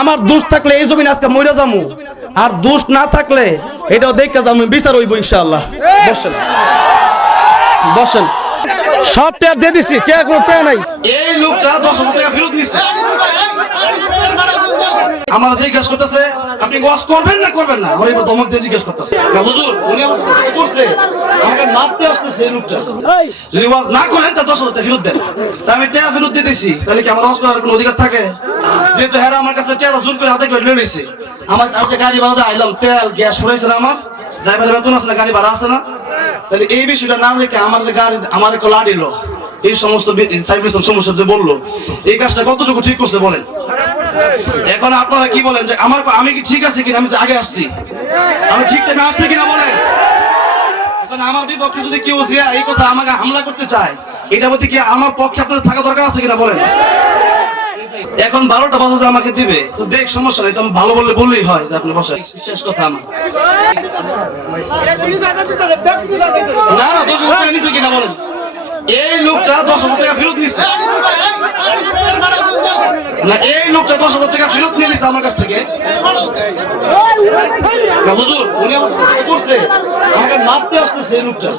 আমার দোষ থাকলে এই জমিন আজকে মরে যামু। আর দোষ না থাকলে এটাও দেখে যাব বিচার হইব ইনশাআল্লাহ। বসেন। বসেন। সব টেয়ার দিয়ে দিচ্ছি টেয়ার কোনো টেয়ার নাই। এই লোকটা দশ হাজার টাকা ফেরত নিচ্ছে আমার জিজ্ঞাসা করতেছে, আপনি ওয়াশ করবেন না করবেন না? আমার এবার দমক দিয়ে জিজ্ঞাসা করতেছে। হুজুর আমাকে মারতে আসতেছে এই লোকটা। যদি ওয়াজ না করেন তা দশ হাজার ফেরত দেন। তা আমি টাকা ফেরত দিতেছি। তাহলে কি আমার ওয়াজ করার কোনো অধিকার থাকে? যেহেতু হেরা আমার কাছে টাকা জোর করে হাতে করে লয়ে আমার আমি যে গাড়ি ভাড়া আইলাম তেল গ্যাস ফুরাইছে না আমার। ড্রাইভারের বেতন আছে না গাড়ি ভাড়া আছে না। তাহলে এই বিষয়টা না রেখে আমার যে গাড়ি আমার একটু লাড়িলো এই সমস্ত সার্ভিস সমস্যা যে বলল এই কাজটা কতটুকু ঠিক করছে বলেন? এখন আপনারা কি বলেন যে আমার আমি কি ঠিক আছে কিনা? আমি যে আগে আসছি। আমি ঠিক আসছি কিনা বলেন? এখন আমার বিপক্ষে যদি কেউ যে এই কথা আমাকে হামলা করতে চায় এটা বলতে কি আমার পক্ষে আপনাদের থাকা দরকার আছে কিনা বলেন? এখন বারোটা বাজে আমাকে দিবে, তো দেখ সমস্যা নাই, তো আমি ভালো বললে বললেই হয় যে আপনি বসেন। শেষ কথা আমার। না না, দশ হাজার টাকা নিচ্ছে কিনা বলেন? এই লোকটা দশ হাজার টাকা ফেরত নিচ্ছে না, এই লোকটা দশ হাজার টাকা ফেরত নিয়ে নিচ্ছে আমার কাছ থেকে। হুজুর, উনি আমার করছে মারতে আসতেছে এই লোকটা।